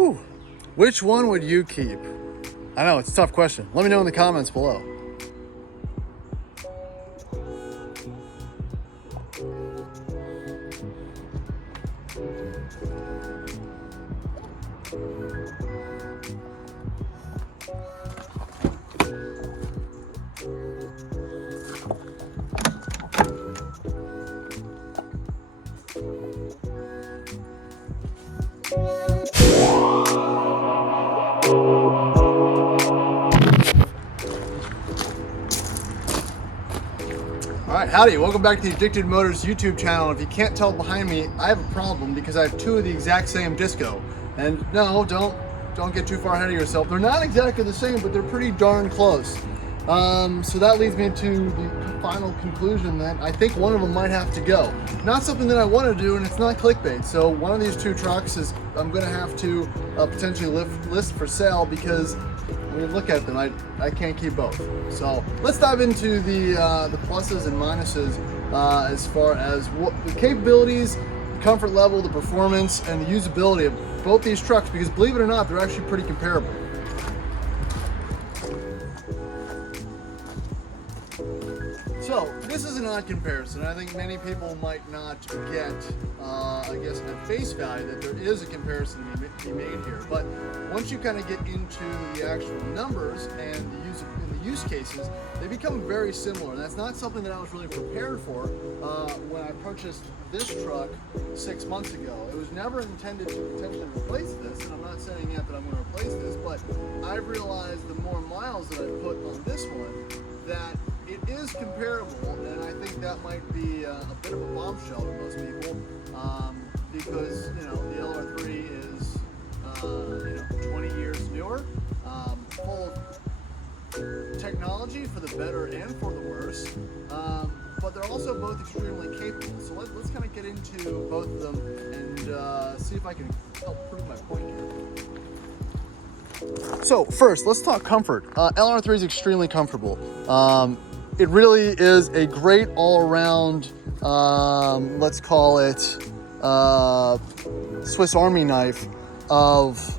Whew. Which one would you keep? I know, it's a tough question. Let me know in the comments below. All right, howdy, welcome back to the Addicted Motors YouTube channel. If you can't tell behind me, I have a problem because I have two of the exact same disco. And no, don't get too far ahead of yourself. They're not exactly the same, but they're pretty darn close. So that leads me to the final conclusion that I think one of them might have to go. Not something that I want to do, and it's not clickbait. So one of these two trucks is I'm going to have to potentially list for sale because when you look at them, I can't keep both. So let's dive into the pluses and minuses as far as what the capabilities, the comfort level, the performance, and the usability of both these trucks, because believe it or not, they're actually pretty comparable. So this is an odd comparison. I think many people might not get, I guess, at face value that there is a comparison to be made here. But once you kind of get into the actual numbers and the use cases, they become very similar. And that's not something that I was really prepared for when I purchased this truck 6 months ago. It was never intended to potentially replace this, and I'm not saying yet that I'm going to replace this, but I've realized the more miles that I put on this one, that it is comparable, and I think that might be a bit of a bombshell to most people, because the LR3 is 20 years newer, full of technology for the better and for the worse, but they're also both extremely capable. So let's kind of get into both of them and see if I can help prove my point here. So first, let's talk comfort. LR3 is extremely comfortable. It really is a great all-around, let's call it Swiss Army knife of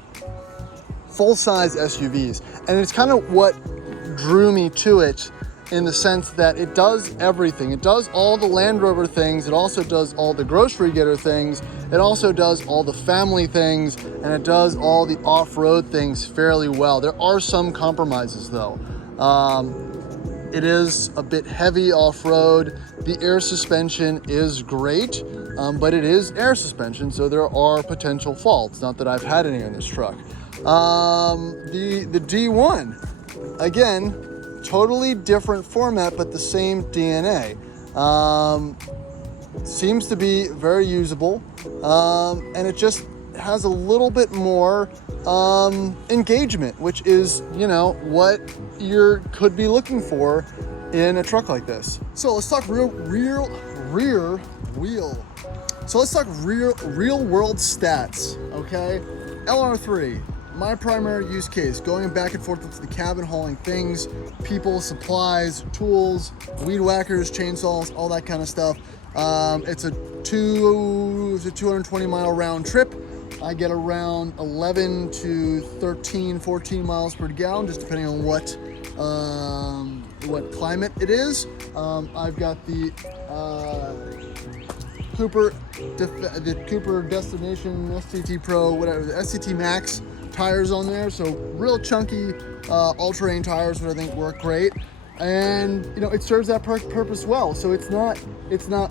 full-size SUVs. And it's kind of what drew me to it, in the sense that it does everything. It does all the Land Rover things. It also does all the grocery getter things. It also does all the family things, and it does all the off-road things fairly well. There are some compromises though. It is a bit heavy off-road. The air suspension is great, but it is air suspension, so there are potential faults. Not that I've had any on this truck. The D1, again, totally different format, but the same DNA. Seems to be very usable, and it just has a little bit more engagement, which is, what you could be looking for in a truck like this. So let's talk real world stats, okay? LR3. My primary use case, going back and forth into the cabin, hauling things, people, supplies, tools, weed whackers, chainsaws, all that kind of stuff. It's a 220 mile round trip. I get around 11 to 13, 14 miles per gallon, just depending on what climate it is. I've got the Cooper Destination SCT Pro, whatever, the SCT Max tires on there, so real chunky all-terrain tires, which I think work great, and it serves that purpose well. So it's not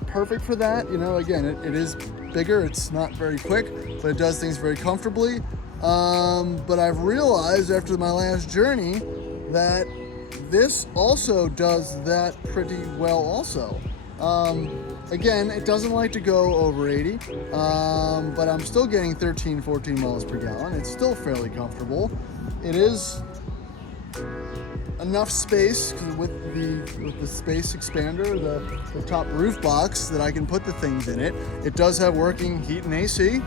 perfect for that. Again, it is bigger, it's not very quick, but it does things very comfortably. But I've realized after my last journey that this also does that pretty well also. Again, it doesn't like to go over 80, but I'm still getting 13, 14 miles per gallon. It's still fairly comfortable. It is enough space with the space expander, the top roof box, that I can put the things in it. It does have working heat and AC.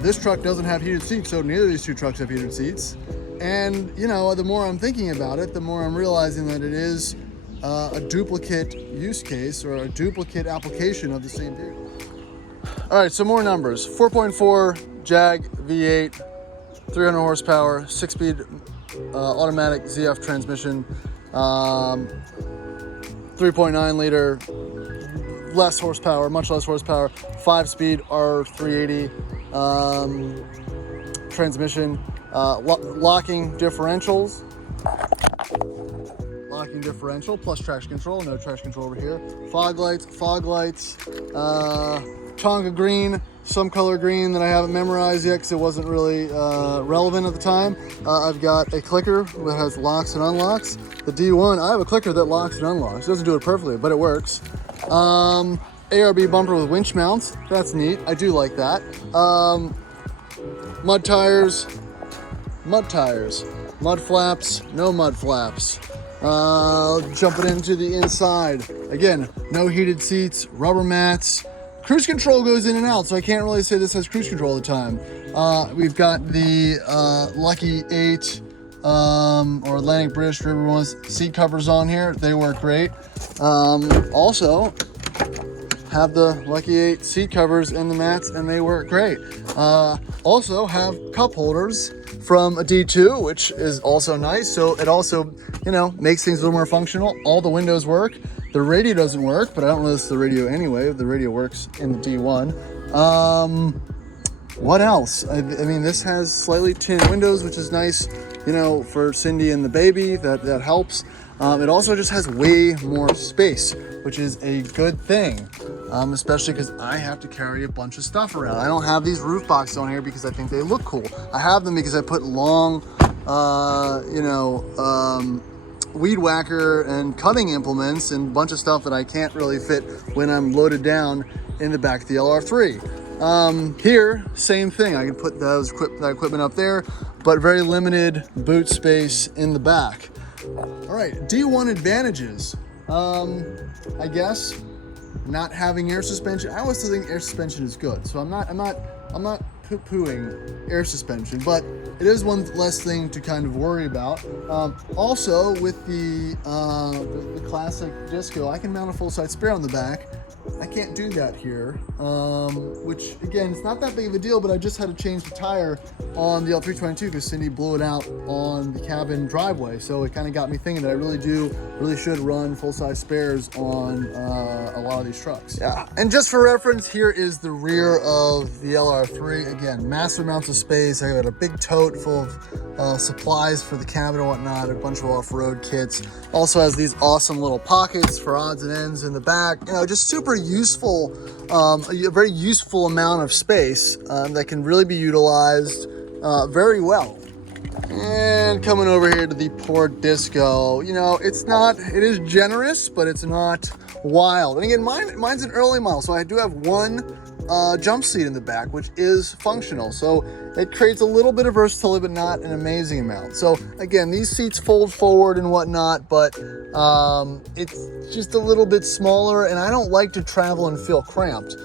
This truck doesn't have heated seats, so neither of these two trucks have heated seats. And the more I'm thinking about it, the more I'm realizing that it is a duplicate use case or a duplicate application of the same vehicle. All right, so more numbers. 4.4 Jag V8, 300 horsepower, 6-speed automatic ZF transmission, 3.9 liter, less horsepower, much less horsepower, 5-speed R380 transmission, locking differential plus traction control. No traction control over here. Fog lights, Tonga green, some color green that I haven't memorized yet because it wasn't really relevant at the time. I've got a clicker that has locks and unlocks. The D1, I have a clicker that locks and unlocks. It doesn't do it perfectly, but it works. ARB bumper with winch mounts. That's neat. I do like that. Mud tires, mud flaps, no mud flaps. Jumping into the inside. Again, no heated seats, rubber mats. Cruise control goes in and out, so I can't really say this has cruise control all the time. We've got the Lucky 8 or Atlantic British, whatever ones, seat covers on here. They work great. Also, have the Lucky 8 seat covers and the mats, and they work great. Also have cup holders from a D2, which is also nice. So it also, you know, makes things a little more functional. All the windows work. The radio doesn't work, but I don't notice the radio anyway. The radio works in the D1. What else? I mean, this has slightly tinted windows, which is nice, you know, for Cindy and the baby. That helps. It also just has way more space, which is a good thing, especially because I have to carry a bunch of stuff around. I don't have these roof boxes on here because I think they look cool. I have them because I put long, weed whacker and cutting implements and a bunch of stuff that I can't really fit when I'm loaded down in the back of the LR3. Here, same thing. I can put that equipment up there, but very limited boot space in the back. All right, D1 advantages. I guess not having air suspension. I always think air suspension is good, so I'm not poo-pooing air suspension, but it is one less thing to kind of worry about. Also, with the classic Disco, I can mount a full-size spare on the back. I can't do that here, which again, it's not that big of a deal, but I just had to change the tire on the L322 because Cindy blew it out on the cabin driveway. So it kind of got me thinking that I really should run full-size spares on a lot of these trucks. Yeah, and just for reference, here is the rear of the LR3. Again, massive amounts of space. I got a big tote full of supplies for the cabin and whatnot, a bunch of off-road kits. Also has these awesome little pockets for odds and ends in the back. You know, just super useful, a very useful amount of space that can really be utilized very well. And coming over here to the poor Disco, you know, it is generous, but it's not wild. And again, mine's an early model, so I do have one jump seat in the back, which is functional. So it creates a little bit of versatility, but not an amazing amount. So again, these seats fold forward and whatnot, but it's just a little bit smaller, and I don't like to travel and feel cramped.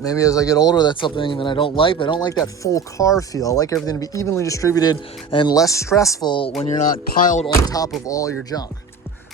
Maybe as I get older, that's something that I don't like, but I don't like that full car feel. I like everything to be evenly distributed and less stressful when you're not piled on top of all your junk.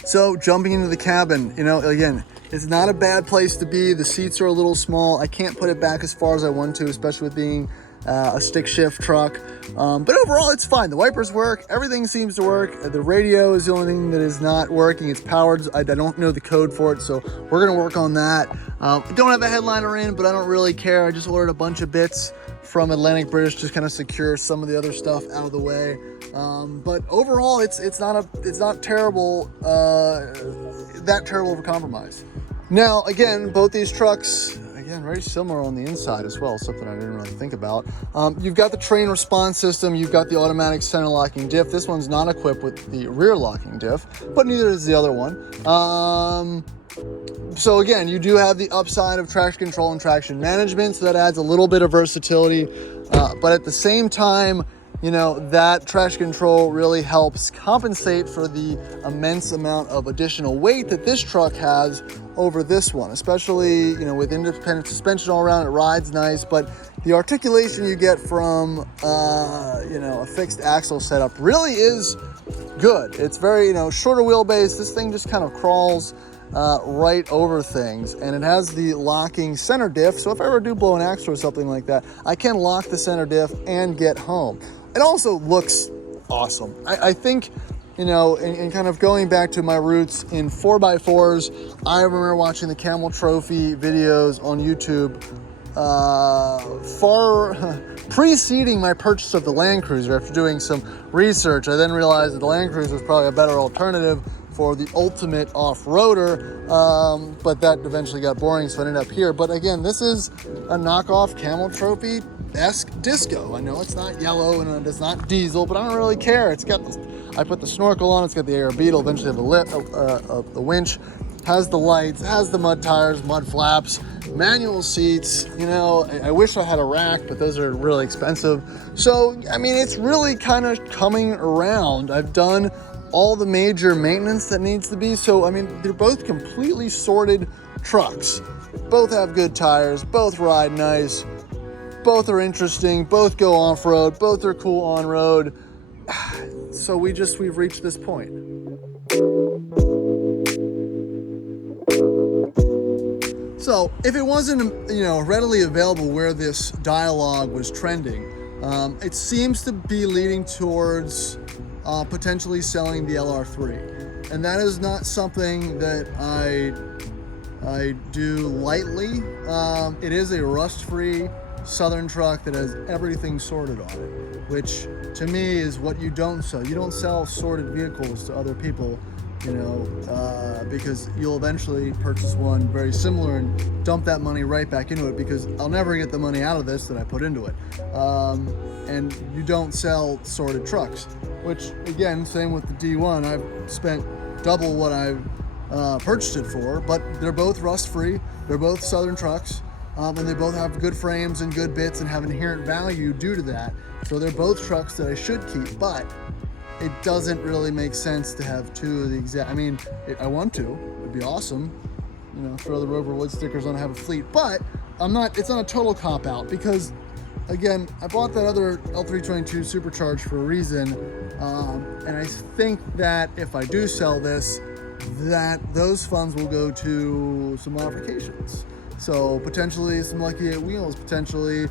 So jumping into the cabin, you know, again, it's not a bad place to be. The seats are a little small. I can't put it back as far as I want to, especially with being a stick shift truck. But overall, it's fine. The wipers work. Everything seems to work. The radio is the only thing that is not working. It's powered. I don't know the code for it, so we're going to work on that. I don't have a headliner in, but I don't really care. I just ordered a bunch of bits from Atlantic British to kind of secure some of the other stuff out of the way. But overall, it's not terrible, that terrible of a compromise. Now, again, both these trucks, again, very similar on the inside as well, something I didn't really think about. You've got the train response system, you've got the automatic center locking diff. This one's not equipped with the rear locking diff, but neither is the other one. So again, you do have the upside of traction control and traction management, so that adds a little bit of versatility. But at the same time, you know, that traction control really helps compensate for the immense amount of additional weight that this truck has over this one, especially, you know, with independent suspension all around. It rides nice, but the articulation you get from, you know, a fixed axle setup really is good. It's very, you know, shorter wheelbase. This thing just kind of crawls right over things, and it has the locking center diff, so if I ever do blow an axle or something like that, I can lock the center diff and get home. it also looks awesome. I think, you know, and kind of going back to my roots in 4x4s, I remember watching the Camel Trophy videos on YouTube far preceding my purchase of the Land Cruiser. After doing some research, I then realized that the Land Cruiser was probably a better alternative for the ultimate off-roader, but that eventually got boring, so I ended up here. But again, this is a knockoff Camel Trophy-esque Disco. I know it's not yellow and it's not diesel, but I don't really care. It's got this, I put the snorkel on, it's got the air beetle, eventually have the winch, has the lights, has the mud tires, mud flaps, manual seats. You know, I wish I had a rack, but those are really expensive. So, I mean, it's really kind of coming around. I've done all the major maintenance that needs to be. So, I mean, they're both completely sorted trucks. Both have good tires, both ride nice, both are interesting, both go off-road, both are cool on-road. So we've reached this point. So if it wasn't, you know, readily available where this dialogue was trending, it seems to be leading towards potentially selling the LR3. And that is not something that I do lightly. It is a rust-free Southern truck that has everything sorted on it, which to me is what you don't sell. You don't sell sorted vehicles to other people, you know, because you'll eventually purchase one very similar and dump that money right back into it, because I'll never get the money out of this that I put into it. And you don't sell sorted trucks, which again, same with the D1. I've spent double what I've purchased it for, but they're both rust-free. They're both Southern trucks. And they both have good frames and good bits and have inherent value due to that. So they're both trucks that I should keep, but it doesn't really make sense to have two of the exact, I mean, I want to, it'd be awesome, you know, throw the Rover Wood stickers on and have a fleet, but it's not a total cop out, because again, I bought that other L322 supercharged for a reason. And I think that if I do sell this, that those funds will go to some modifications. So potentially some Lucky 8 wheels, potentially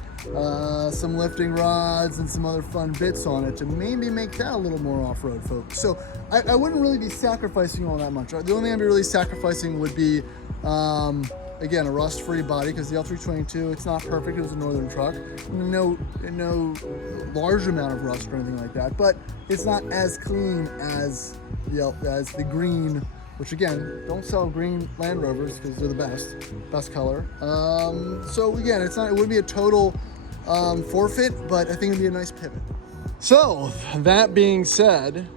some lifting rods and some other fun bits on it to maybe make that a little more off-road focused. So I wouldn't really be sacrificing all that much. The only thing I'd be really sacrificing would be, again, a rust-free body, because the L322, it's not perfect. It was a Northern truck. No large amount of rust or anything like that, but it's not as clean as the green, which again, don't sell green Land Rovers because they're the best color. So again, it wouldn't be a total forfeit, but I think it'd be a nice pivot. So that being said,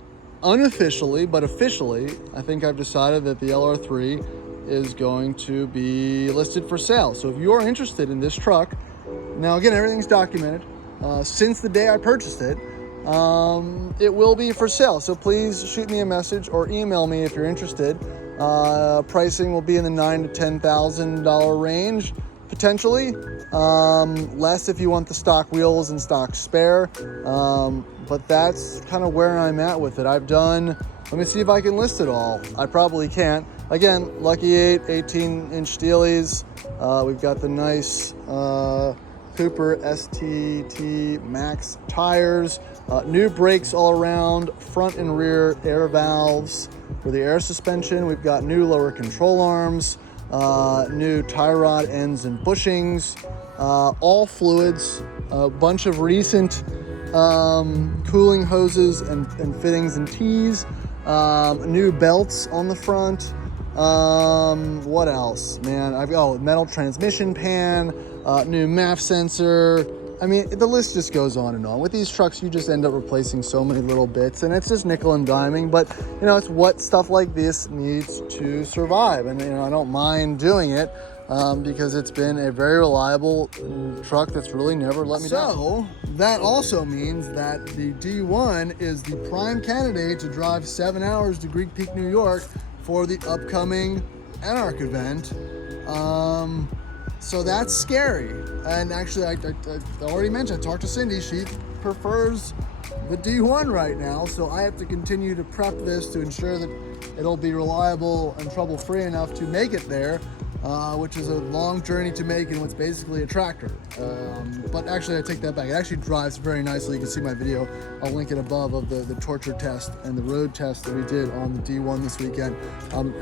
unofficially but officially, I think I've decided that the LR3 is going to be listed for sale. So if you're interested in this truck, now again, everything's documented. Since the day I purchased it, it will be for sale. So please shoot me a message or email me if you're interested. Pricing will be in the $9,000 to $10,000 range, potentially. Less if you want the stock wheels and stock spare. But that's kind of where I'm at with it. Let me see if I can list it all. I probably can't. Again, Lucky 8, 18-inch steelies. We've got the nice Cooper STT Max tires. New brakes all around, front and rear air valves for the air suspension. We've got new lower control arms, new tie rod ends and bushings, all fluids, a bunch of recent cooling hoses and fittings and tees, new belts on the front. What else, man? Metal transmission pan, new MAF sensor. I mean, the list just goes on and on. With these trucks, you just end up replacing so many little bits, and it's just nickel and diming, but you know, it's what stuff like this needs to survive. And you know, I don't mind doing it because it's been a very reliable truck that's really never let me down. So that also means that the D1 is the prime candidate to drive 7 hours to Greek Peak, New York for the upcoming Anarch event. So that's scary. And actually, I already mentioned, I talked to Cindy. She prefers the D1 right now. So I have to continue to prep this to ensure that it'll be reliable and trouble-free enough to make it there. which is a long journey to make in what's basically a tractor. But actually, I take that back. It actually drives very nicely. You can see my video, I'll link it above, of the torture test and the road test that we did on the D1 this weekend.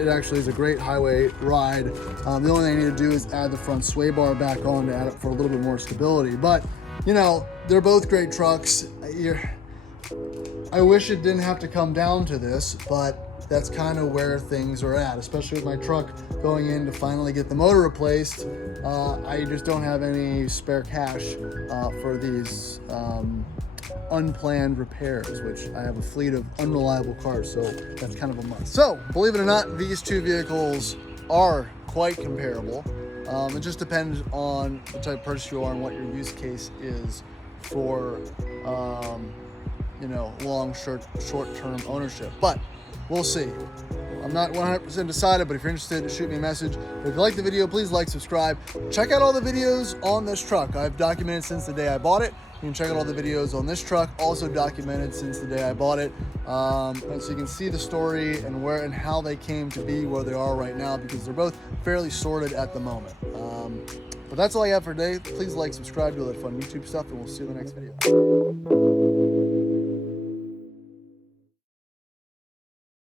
It actually is a great highway ride. The only thing I need to do is add the front sway bar back on to add it for a little bit more stability. But, you know, they're both great trucks. I wish it didn't have to come down to this, but that's kind of where things are at, especially with my truck going in to finally get the motor replaced. I just don't have any spare cash for these unplanned repairs, which I have a fleet of unreliable cars, so that's kind of a must. So, believe it or not, these two vehicles are quite comparable. It just depends on the type of purchase you are and what your use case is for, you know, long, short-term ownership. But we'll see. I'm not 100% decided, but if you're interested, shoot me a message. If you like the video, please like, subscribe. Check out all the videos on this truck. I've documented since the day I bought it. You can check out all the videos on this truck, also documented since the day I bought it. And so you can see the story and where and how they came to be where they are right now, because they're both fairly sorted at the moment. But that's all I have for today. Please like, subscribe, do all that fun YouTube stuff, and we'll see you in the next video.